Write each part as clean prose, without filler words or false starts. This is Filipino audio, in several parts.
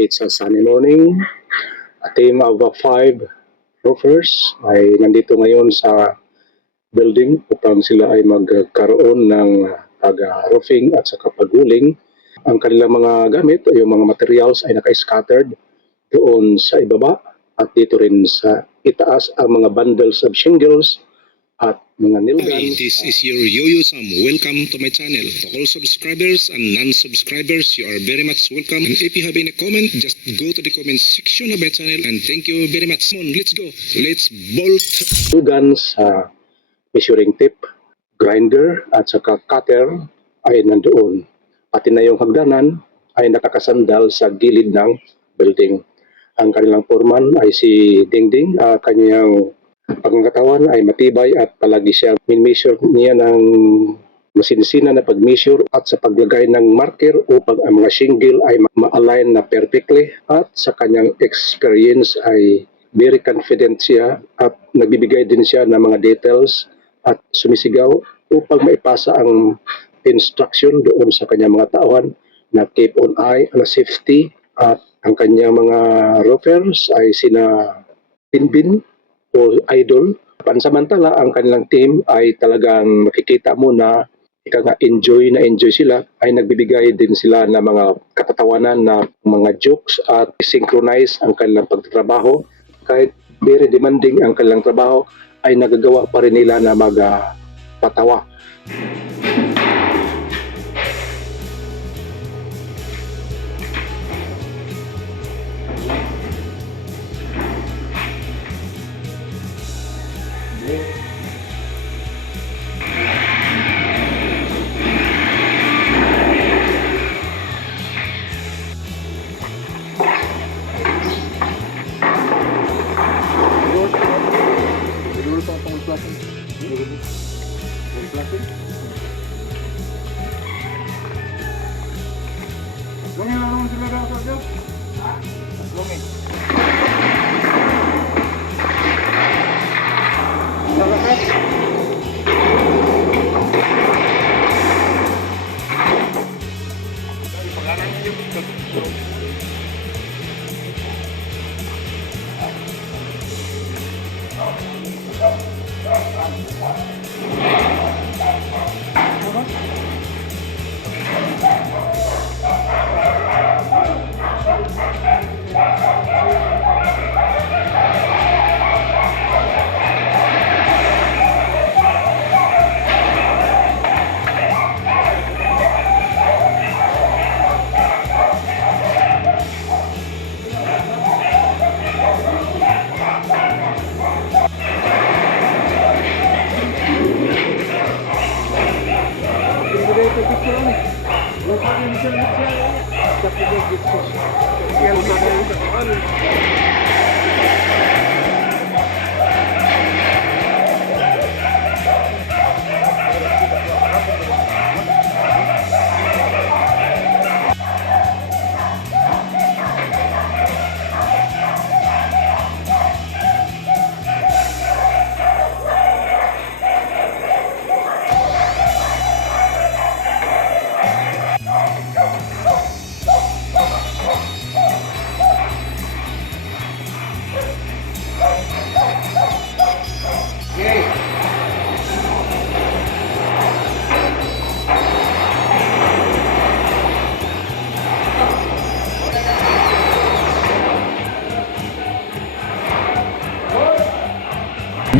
it's a sunny morning. A team of 5 roofers ay nandito ngayon sa building upang sila ay magkaroon ng pag-roofing at saka pag-guling. Ang kanilang mga gamit o yung mga materials ay naka-scattered doon sa ibaba at dito rin sa itaas ang mga bundles of shingles at mga nail Hi, guns. this is your Yuyo. Welcome to my channel. To all subscribers and non-subscribers, you are very much welcome. And if you have any comment, just go to the comment section of my channel. And thank you very much. Come on, let's go. Let's bolt. 2 guns, measuring tape, grinder at saka cutter ay nandoon. Pati na yung hagdanan ay nakakasandal sa gilid ng building. Ang kanilang foreman ay si Dingding. Kanyang pangkatawan ay matibay at palagi siya min-measure niya ng masinsina na pag-measure at sa paglagay ng marker upang ang mga shingle ay ma-align na perfectly. At sa kanyang experience ay very confident siya at nagbibigay din siya ng mga details at sumisigaw upang maipasa ang instruction doon sa kanyang mga tauhan na keep on eye on safety. At ang kanyang mga roofers ay sina Binbin o Idol. Pansamantala, ang kanilang team ay talagang makikita mo na enjoy sila, ay nagbibigay din sila ng mga katatawanan na mga jokes at synchronize ang kanilang pagtatrabaho. Kahit very demanding ang kanilang trabaho, ay nagagawa pa rin nila na magpatawa.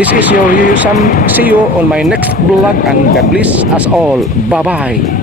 This is your Yuyo. See you on my next vlog and God bless us all. Bye-bye.